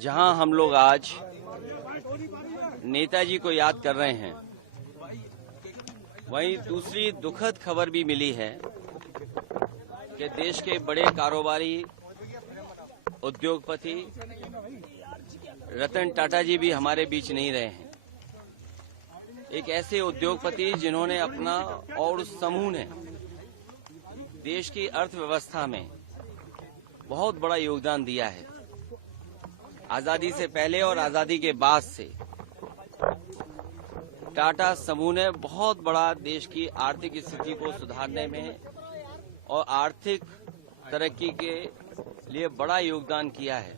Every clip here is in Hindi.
जहां हम लोग आज नेताजी को याद कर रहे हैं, वहीं दूसरी दुखद खबर भी मिली है कि देश के बड़े कारोबारी उद्योगपति रतन टाटा जी भी हमारे बीच नहीं रहे हैं। एक ऐसे उद्योगपति जिन्होंने अपना और उस समूह ने देश की अर्थव्यवस्था में बहुत बड़ा योगदान दिया है। आजादी से पहले और आजादी के बाद से टाटा समूह ने बहुत बड़ा देश की आर्थिक स्थिति को सुधारने में और आर्थिक तरक्की के लिए बड़ा योगदान किया है।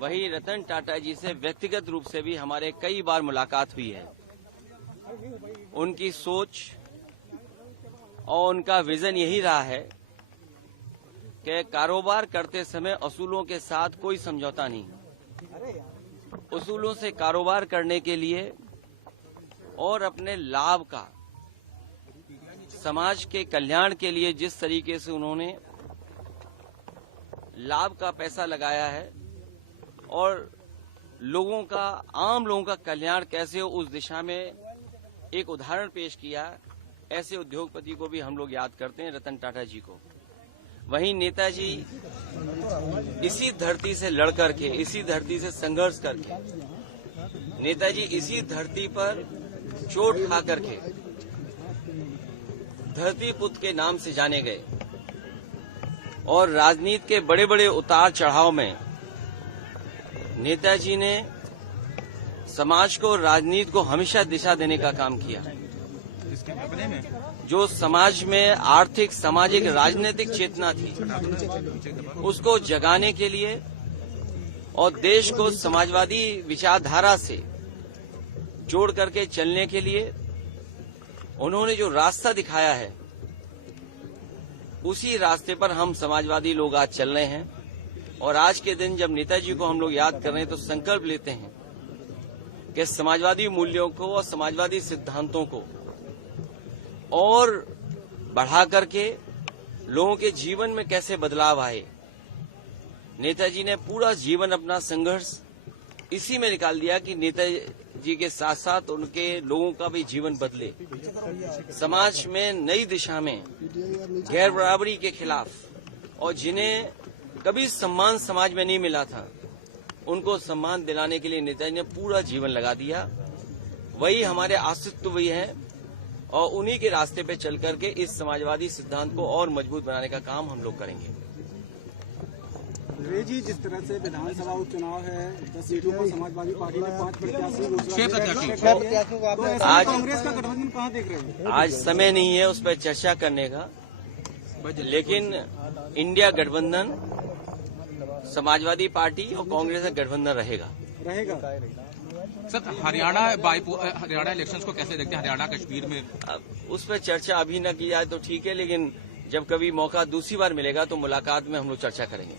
वहीं रतन टाटा जी से व्यक्तिगत रूप से भी हमारे कई बार मुलाकात हुई है। उनकी सोच और उनका विजन यही रहा है कि कारोबार करते समय असूलों के साथ कोई समझौता नहीं, उसूलों से कारोबार करने के लिए और अपने लाभ का समाज के कल्याण के लिए जिस तरीके से उन्होंने लाभ का पैसा लगाया है और लोगों का, आम लोगों का कल्याण कैसे हो, उस दिशा में एक उदाहरण पेश किया। ऐसे उद्योगपति को भी हम लोग याद करते हैं, रतन टाटा जी को। वहीं नेताजी इसी धरती से लड़ करके, इसी धरती से संघर्ष करके, नेताजी इसी धरती पर चोट खा करके धरती पुत्र के नाम से जाने गए और राजनीति के बड़े बड़े उतार चढ़ाव में नेताजी ने समाज को, राजनीति को हमेशा दिशा देने का काम किया। जो समाज में आर्थिक, सामाजिक, राजनीतिक चेतना थी, उसको जगाने के लिए और देश को समाजवादी विचारधारा से जोड़ करके चलने के लिए उन्होंने जो रास्ता दिखाया है, उसी रास्ते पर हम समाजवादी लोग आज चल रहे हैं। और आज के दिन जब नेताजी को हम लोग याद कर रहे हैं तो संकल्प लेते हैं कि समाजवादी मूल्यों को और समाजवादी सिद्धांतों को और बढ़ा करके लोगों के जीवन में कैसे बदलाव आए। नेताजी ने पूरा जीवन अपना संघर्ष इसी में निकाल दिया कि नेताजी के साथ साथ उनके लोगों का भी जीवन बदले, समाज में नई दिशा में गैर बराबरी के खिलाफ, और जिन्हें कभी सम्मान समाज में नहीं मिला था उनको सम्मान दिलाने के लिए नेताजी ने पूरा जीवन लगा दिया। वही हमारे अस्तित्व भी है और उन्हीं के रास्ते पे चल करके इस समाजवादी सिद्धांत को और मजबूत बनाने का काम हम लोग करेंगे। जी, जिस तरह से विधानसभा उपचुनाव है, 10 सीटों पर समाजवादी पार्टी ने 5 प्रत्याशी, आज कांग्रेस का गठबंधन कहां देख रहे हैं? आज समय नहीं है उस पर चर्चा करने का, लेकिन इंडिया गठबंधन समाजवादी पार्टी और कांग्रेस का गठबंधन रहेगा। सर, हरियाणा इलेक्शंस को कैसे देखते हैं? हरियाणा कश्मीर में उस पर चर्चा अभी न की जाए तो ठीक है, लेकिन जब कभी मौका दूसरी बार मिलेगा तो मुलाकात में हम लोग चर्चा करेंगे।